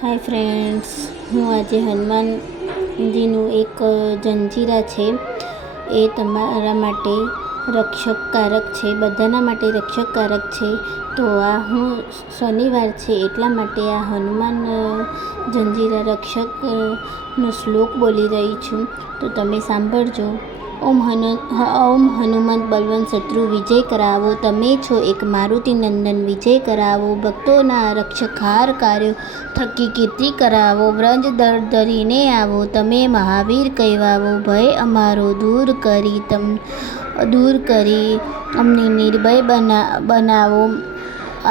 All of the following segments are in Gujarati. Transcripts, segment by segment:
હાય ફ્રેન્ડ્સ, હું આજે હનુમાનજીનું એક જંજીરા છે એ તમારા માટે રક્ષકકારક છે, બધાના માટે રક્ષકકારક છે. તો આ હું શનિવાર છે એટલા માટે આ હનુમાન જંજીરા રક્ષકનો શ્લોક બોલી રહી છું, તો તમે સાંભળજો. ઓમ હનુમંત બલવંત શત્રુ વિજય કરાવો, તમે છો એક મારુતિ નંદન વિજય કરાવો, ભક્તોના રક્ષકહાર કાર્યો થકી કીર્તિ કરાવો, વ્રજ દર ધરીને આવો, તમે મહાવીર કહેવાવો, ભય અમારો દૂર કરી અમને નિર્ભય બનાવો,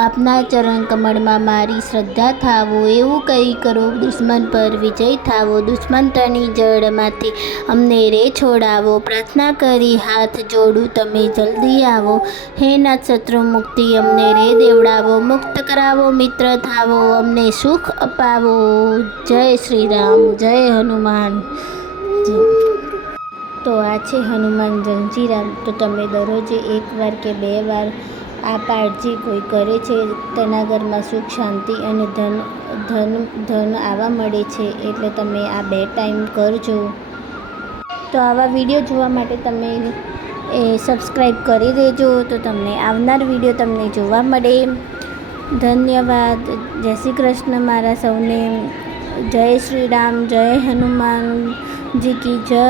આપના ચરણ કમળમાં મારી શ્રદ્ધા થાવો, એવું કહી કરો દુશ્મન પર વિજય થાવો, દુશ્મંતની જડમાંથી અમને રે છોડાવો, પ્રાર્થના કરી હાથ જોડું તમે જલ્દી આવો, હે નાથ શત્રુ મુક્તિ અમને રે દેવડાવો, મુક્ત કરાવો મિત્ર થાવો, અમને સુખ અપાવો. જય શ્રી રામ, જય હનુમાન. તો આ છે હનુમાન જંજીરા. તો તમે દરરોજે એકવાર કે 2 વાર આ પાઠ જે કોઈ કરે છે તેના ઘરમાં સુખ શાંતિ અને ધન આવવા મળે છે. એટલે તમે આ 2 ટાઈમ કરજો. તો આવા વિડીયો જોવા માટે તમે સબસ્ક્રાઈબ કરી દેજો, તો તમને આવનાર વિડીયો તમને જોવા મળે. ધન્યવાદ. જય શ્રી કૃષ્ણ મારા સૌને. જય શ્રી રામ, જય હનુમાનજી કી જય.